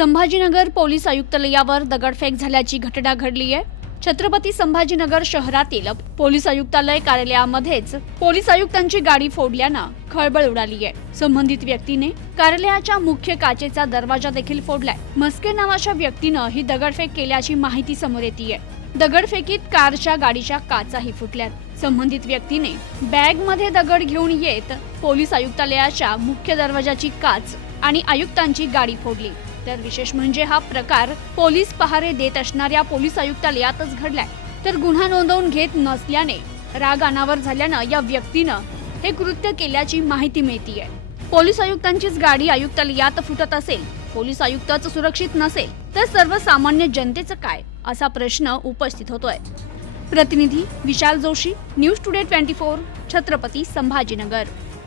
Sambhajinagar police आयुक्तालयावर दगडफेक झाल्याची घटना घडली आहे छत्रपती संभाजीनगर शहरातील पोलीस आयुक्तालय कार्यालयामध्येच पोलीस आयुक्तांची गाडी फोडल्यानं खळबळ उडाली आहे संबंधित व्यक्तीने कार्यालयाच्या मुख्य काचेचा दरवाजा देखील फोडलाय. मस्के नावाच्या व्यक्तीनं ही दगडफेक केल्याची माहिती समोर येते दगडफेकीत कारच्या गाडीच्या काचाही फुटल्यात. संबंधित व्यक्तीने बॅगमध्ये दगड घेऊन येत पोलीस आयुक्तालयाच्या मुख्य दरवाजाची काच आणि आयुक्तांची गाडी फोडली. तर विशेष म्हणजे हा प्रकार पोलीस पहारे देत असणाऱ्या पोलीस आयुक्तालयातच घडलाय. तर गुन्हा नोंदवून घेत नसल्याने राग अनावर झाल्यानं या व्यक्तीनं हे कृत्य केल्याची माहिती मिळतीये. पोलीस आयुक्तांचीच गाडी आयुक्तालयात फुटत असेल पोलीस आयुक्तच सुरक्षित नसेल तर सर्वसामान्य जनतेचं काय? असा प्रश्न उपस्थित होतोय. प्रतिनिधी Vishal Joshi news today twenty four Chhatrapati Sambhajinagar.